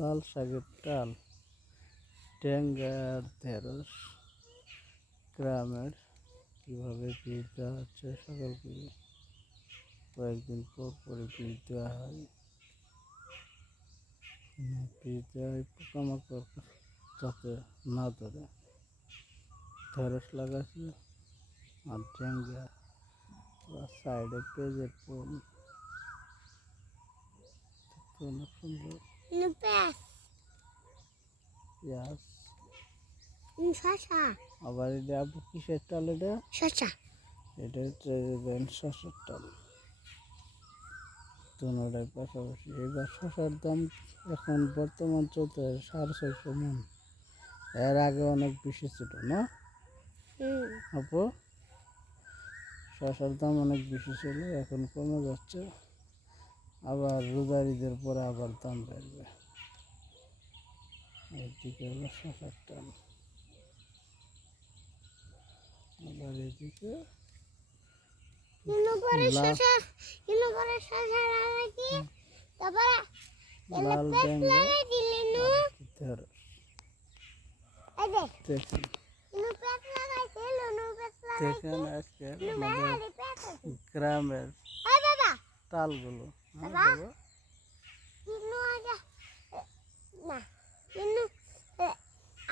লাল শাকের ডাল, ট্যাংরার ঢেঁড়স, গ্রামের কীভাবে বীজ দেওয়া হচ্ছে সকলকে কয়েকদিন পর পরে বীজ দেওয়া হয়। বীজ দেওয়া হয় পোকামাকড় যাতে না ধরে। ঢেঁড়স লাগাচ্ছে আর ট্যাংরা সাইডে পেঁয়াজের ফুল অনেক সুন্দর। পেঁয়াজ আবার এটা আপু কিসের টাল? এটা এটা হচ্ছে শসার টাল। দুটোটাই পাশাপাশি। এবার শসার দাম এখন বর্তমান চলতে 650 মন। এর আগে অনেক বেশি ছিল না আপু? শসার দাম অনেক বেশি ছিল, এখন কমে যাচ্ছে। আবার রোজার ঈদের পরে আবার দাম বাড়বে। এদিকে হলো শসার টাল, আবার এদিকে লাল ট্যাংরা ঢেঁড়স। দেখেন আজকে আমাদের গ্রামের তালগুলো।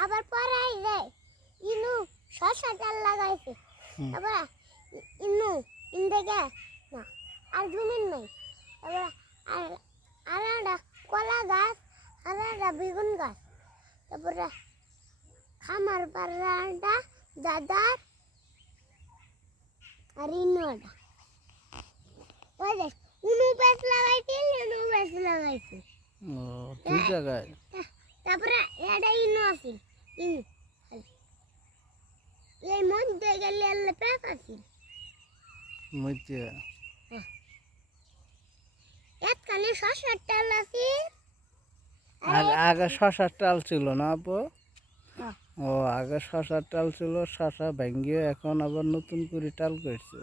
আবার পরে ইনু শসা ডাল লাগাইছে, তারপরে ইনু ইন্দেগে না আর জমিন নাই, তারপরে আর একটা কলা গাছ আর একটা বেগুন গাছ, তারপরে খামার পাড়াটা দাদার আর ইনুটা ওই দেখ উনু গাছ লাগাইছে, ইনু গাছ লাগাইছে দুই জায়গায়। তারপরে এটা ইনু আছে, ইনু এই মধ্যে গেলে পেঁচ আছে মধ্যে একখানে শসার ডাল আছে। আগে শসার টাল ছিল না আপু? ও আগে শসার টাল ছিল, শসা ভেঙ্গিয়ে এখন আবার নতুন করে টাল করছে।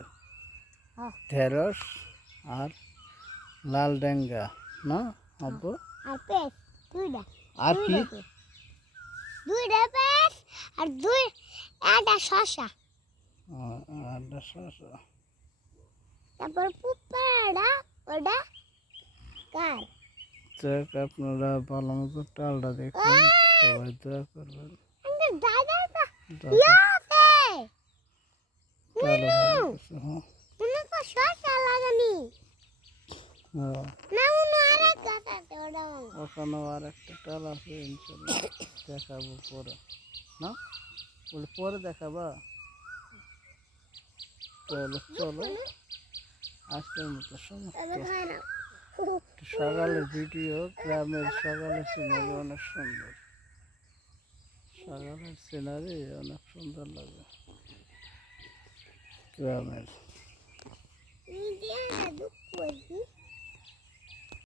ঢেঁড়স আর লাল ডেঙ্গা না আপু? আর পেঁচ দুইটা। আর কি? দুইটা পেঁচ আর একটা শসা। একটা শসা। তারপর পুপাড়া ওটা কার। দেখ আপনারা ভালো মতো টালটা দেখুন, সবাই দোয়া করবেন। ওখানেও আর একটা টাল আছে, ইনশাল্লাহ দেখাবো পরে। না বলে পরে দেখাবা? চলো আজকের মতো সমাপ্ত। সকালের ভিডিও, গ্রামের সকালের সিনারি অনেক সুন্দর। সকালের সিনারি অনেক সুন্দর লাগে গ্রামের।